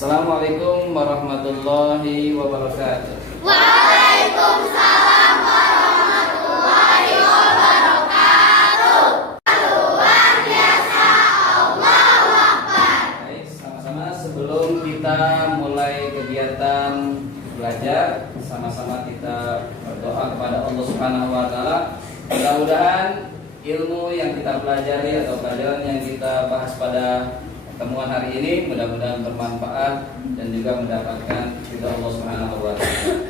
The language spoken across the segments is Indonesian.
Assalamualaikum warahmatullahi wabarakatuh. Waalaikumsalam warahmatullahi wabarakatuh. Luar biasa, Allahu Akbar. Baik, sama-sama sebelum kita mulai kegiatan belajar, sama-sama kita berdoa kepada Allah Subhanahu wa taala. Mudah-mudahan ilmu yang kita pelajari atau pelajaran yang kita bahas pada pertemuan hari ini mudah-mudahan bermanfaat dan juga mendapatkan ridha Allah Subhanahu wa taala.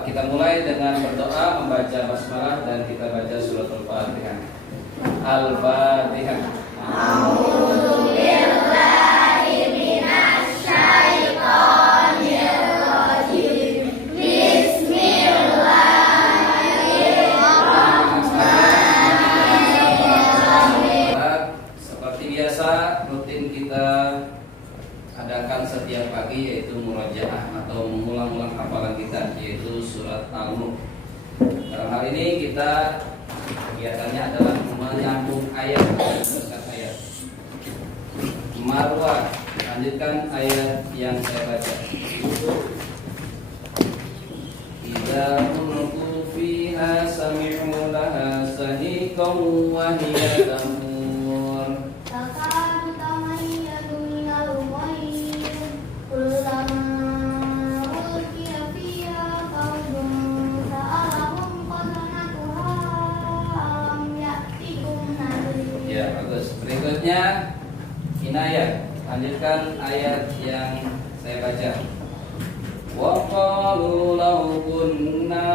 Kita mulai dengan berdoa, membaca basmalah dan kita baca suratul Fatihah. Al-Fatihah. A'udzu billahi minasy syaithanir rajim. Bismillahirrahmanirrahim. Seperti biasa rutin kita adakan setiap pagi yaitu murojaah atau mengulang-ulang hafalan kita yaitu surat Al-Mulk. Dalam hal ini kita kegiatannya adalah menyambung ayat dan meneruskan ayat. Marwah, lanjutkan ayat yang saya baca. Idza ulqu fiha sami'u laha sadiqan wa hiya tamur. Takadu tamayyadu minal ghayr. Kullama ulqiya fiha fawjun sa'alahum qadranatuha alam ya'tikum nadhir. Ya, bagus. Berikutnya Inayah, lanjutkan ayat yang saya baca. Wa qalu law kunna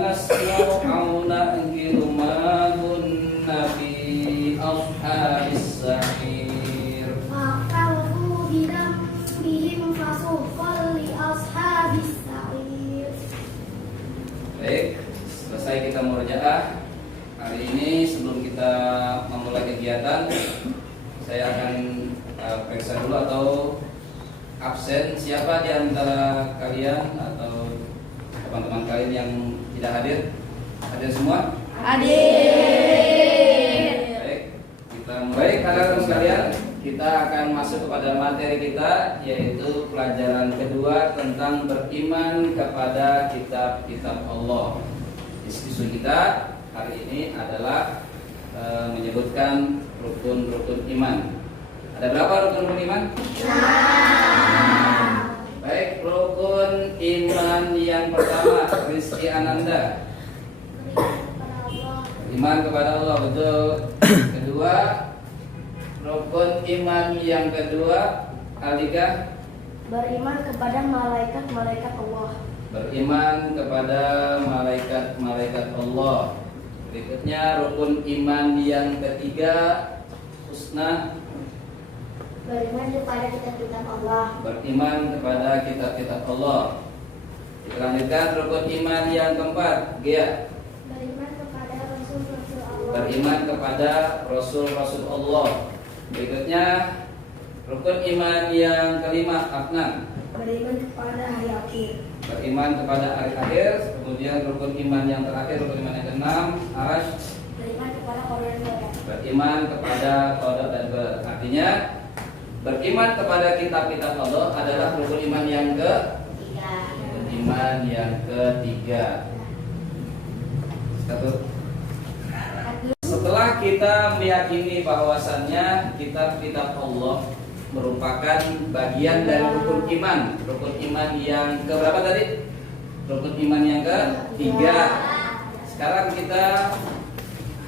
nasma'u aw na'qilu ma kunna fi ashabis sa'ir. Fa'tarafu bidambihim fasuqqan li ashabis sa'ir. Baik, selesai kita murojaah. Hari ini sebelum kita memulai kegiatan, saya akan periksa dulu atau absen siapa di antara kalian atau teman-teman kalian yang tidak hadir? Hadir semua? Hadir. Baik, kita mulai kakak sekalian. Kita akan masuk kepada materi kita yaitu pelajaran kedua tentang beriman kepada kitab-kitab Allah. Diskusi kita hari ini adalah menyebutkan rukun-rukun iman. Ada berapa rukun iman? Baik, rukun iman yang pertama, Rizky Ananda. Iman kepada Allah, betul. Kedua, rukun iman yang kedua, Alika. Beriman kepada malaikat-malaikat Allah. Beriman kepada malaikat-malaikat Allah. Berikutnya rukun iman yang ketiga, Husna. Beriman kepada kitab-kitab Allah. Beriman kepada kitab-kitab Allah. Kita lanjutkan rukun iman yang keempat, Gia. Beriman kepada rasul-rasul Allah. Beriman kepada rasul-rasul Allah. Berikutnya rukun iman yang kelima, Adnan. Beriman kepada hari akhir. Beriman kepada hari akhir. Kemudian rukun iman yang terakhir, rukun iman yang keenam, Arash. Beriman kepada qadar dan qadar. Beriman kepada qada dan qadar. Artinya beriman kepada kitab-kitab Allah adalah rukun iman yang Tiga. rukun iman yang ketiga. Satu. Setelah kita meyakini bahwasannya kitab-kitab Allah merupakan bagian dari rukun iman. Rukun iman yang keberapa tadi? Rukun iman yang ketiga. Sekarang kita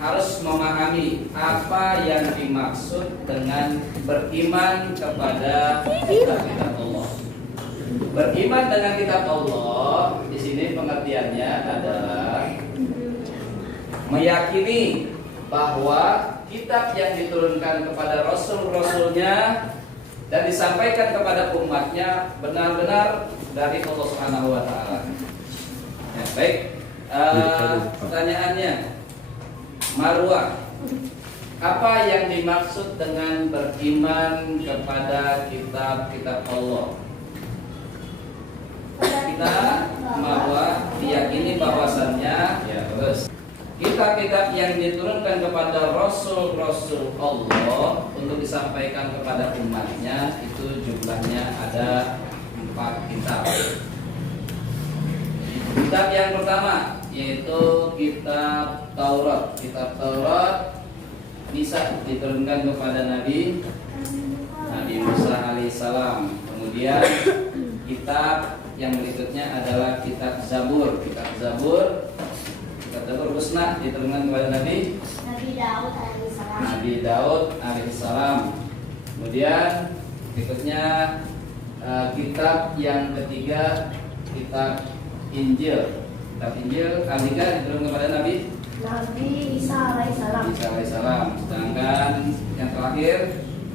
harus memahami apa yang dimaksud dengan beriman kepada kitab-kitab Allah. Beriman dengan kitab Allah di sini pengertiannya adalah meyakini bahwa kitab yang diturunkan kepada rasul-rasulnya dan disampaikan kepada umatnya benar-benar dari Allah Subhanahu wa taala. Ya, baik. Pertanyaannya, Marwah, apa yang dimaksud dengan beriman kepada kitab-kitab Allah? Kita Marwah diyakini bahwasannya ya terus kitab-kitab yang diturunkan kepada Rasul-Rasul Allah untuk disampaikan kepada umatnya itu jumlahnya ada 4 kitab. Kitab yang pertama yaitu kitab Taurat. Kitab Taurat bisa diturunkan kepada Nabi Musa alaihissalam. Kemudian kitab yang berikutnya adalah kitab Zabur. Kitab Zabur Husna diturunkan kepada Nabi Daud alaihissalam. Nabi Daud alaihissalam. Kemudian berikutnya kitab yang ketiga kitab Injil. Kitab Injil Alika diturunkan kepada Nabi Isa alaihissalam. Isa alaihissalam. Sedangkan yang terakhir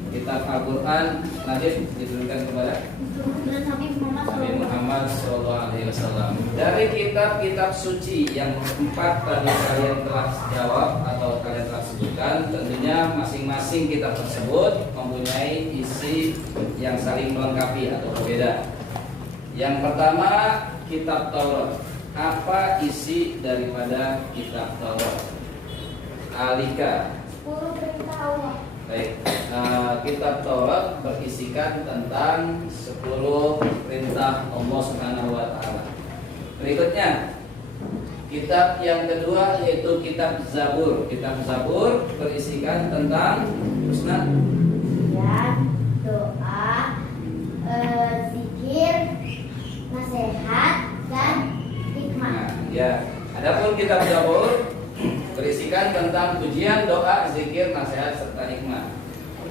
kitab Al-Quran Najib diturunkan kepada Nabi Nabi Muhammad SAW. Dari kitab-kitab suci yang 4 tadi kalian telah jawab atau kalian telah sebutkan, tentunya masing-masing kitab tersebut mempunyai isi yang saling melengkapi atau berbeda. Yang pertama kitab Taurat. Apa isi daripada kitab Taurat? Alika. 10 perintah Allah. Baik, kitab Taurat berisikan tentang 10 perintah Allah Subhanahu wa taala. Berikutnya, kitab yang kedua yaitu kitab Zabur. Kitab Zabur berisikan tentang Husna, Ya, doa, zikir, nasihat, dan hikmah. nah, ya. Adapun kitab Zabur berisikan tentang pujian, doa, zikir, nasihat serta hikmah.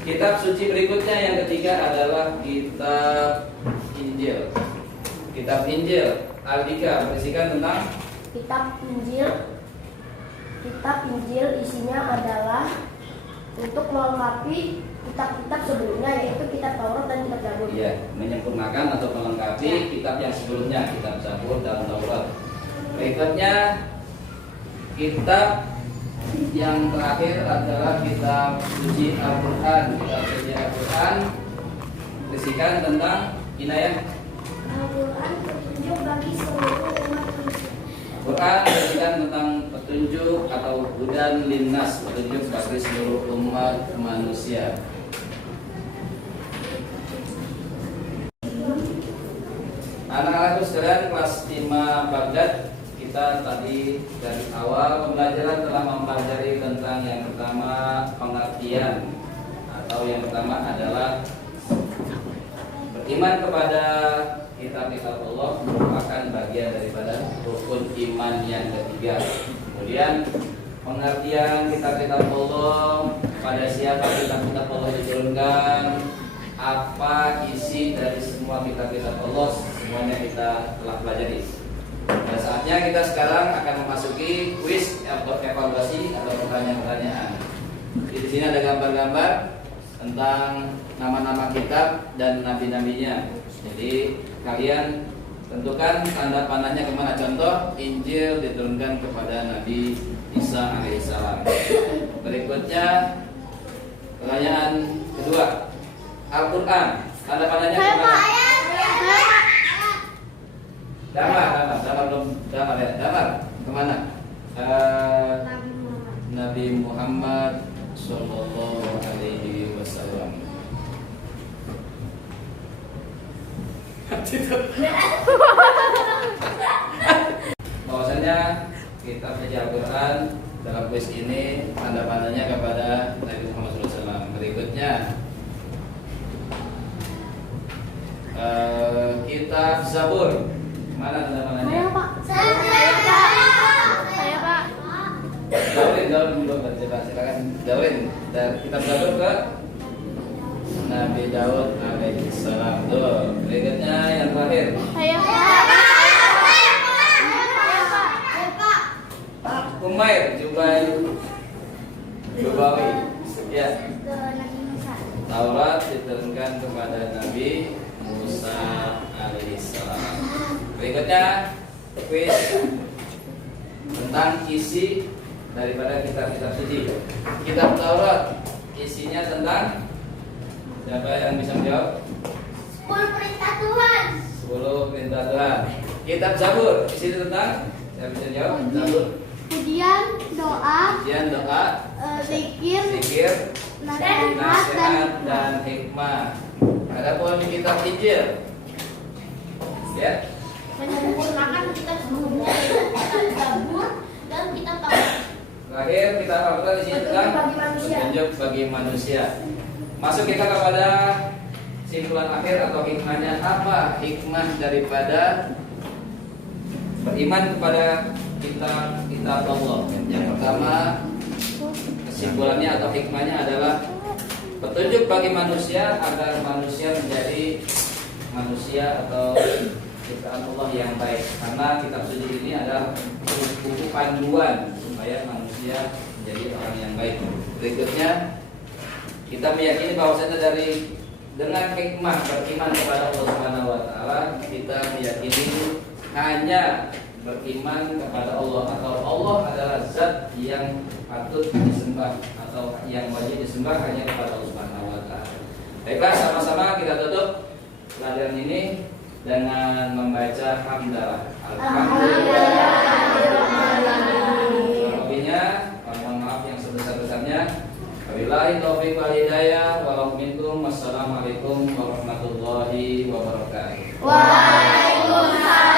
Kitab suci berikutnya yang ketiga adalah kitab Injil. Kitab Injil Al-Bika berisikan tentang Kitab Injil. Kitab Injil isinya adalah untuk melengkapi kitab-kitab sebelumnya, yaitu kitab Taurat dan kitab Zabur. ya, menyempurnakan atau melengkapi kitab yang sebelumnya, kitab Zabur dan Taurat. Berikutnya kitab yang terakhir adalah kitab suci Al-Quran. Kitab suci Al-Quran berisikan tentang inayah. Al-Quran petunjuk bagi seluruh umat manusia. Al-Quran berisikan tentang petunjuk atau hudan linnas, petunjuk bagi seluruh umat manusia. Anak-anakku sekalian kelas 5 Baghdad, kita tadi dari awal pembelajaran telah mempelajari tentang yang pertama pengertian atau yang pertama adalah beriman kepada kitab-kitab Allah merupakan bagian daripada rukun iman yang ketiga. Kemudian pengertian kitab-kitab Allah, pada siapa kitab-kitab Allah diturunkan, apa isi dari semua kitab-kitab Allah, semuanya kita telah pelajari. Pada saatnya kita sekarang akan memasuki kuis atau evaluasi atau pertanyaan-pertanyaan. Di sini ada gambar-gambar tentang nama-nama kitab dan nabi-nabinya. Jadi kalian tentukan tanda panahnya kemana. Contoh, Injil diturunkan kepada Nabi Isa alaihissalam. Berikutnya pertanyaan kedua, Al-Quran tanda panahnya kemana? Damar kemana? Nabi Muhammad Sallallahu Alaihi Wasallam. Bahwasanya kitab suci Al-Quran dalam kuis ini tanda panahnya kepada Nabi Muhammad SAW. Berikutnya kitab Zabur. Mana tanda panahnya? Saya, Pak. Daurin dulu silakan. Daurin dari kitab Zabur ke Nabi Daud alaihissalam. Tuh, berikutnya yang terakhir. Saya, Pak. Umair Jubail Jubawi. Ya. Taurat diturunkan kepada Nabi Musa alaihissalam. Berikutnya kuis tentang isi daripada kitab-kitab suci. Kitab Taurat isinya tentang, siapa yang bisa menjawab? 10 perintah Tuhan. 10 perintah Tuhan. Kitab Zabur isinya tentang, siapa bisa menjawab? Zabur Pujian, doa, Zikir, zikir, nasihat, nasihat dan hikmah. Adapun kitab Injil, ya, menyempurnakan kitab sebelumnya, kitab Zabur dan kitab Taurat. terakhir kita harapkan di sini adalah Petunjuk bagi manusia. petunjuk bagi manusia. Masuk kita kepada simpulan akhir atau hikmahnya. Apa hikmah daripada beriman kepada kitab Allah? Yang pertama, kesimpulannya atau hikmahnya adalah petunjuk bagi manusia agar manusia menjadi manusia atau ciptaan Allah yang baik. Karena kitab suci ini adalah buku panduan supaya manusia menjadi orang yang baik. Berikutnya, kita meyakini bahwasanya dengan hikmah beriman kepada Allah Subhanahu wa taala, kita meyakini hanya beriman kepada Allah atau Allah adalah zat yang patut disembah atau yang wajib disembah hanya kepada Allah Subhanahu wa taala. Baiklah, sama-sama kita tutup pelajaran ini dengan membaca hamdalah. Alhamdulillah. Mohon maaf yang sebesar-besarnya. Wabillahi taufiq wal hidayah. Wassalamualaikum warahmatullahi wabarakatuh. Waalaikumsalam.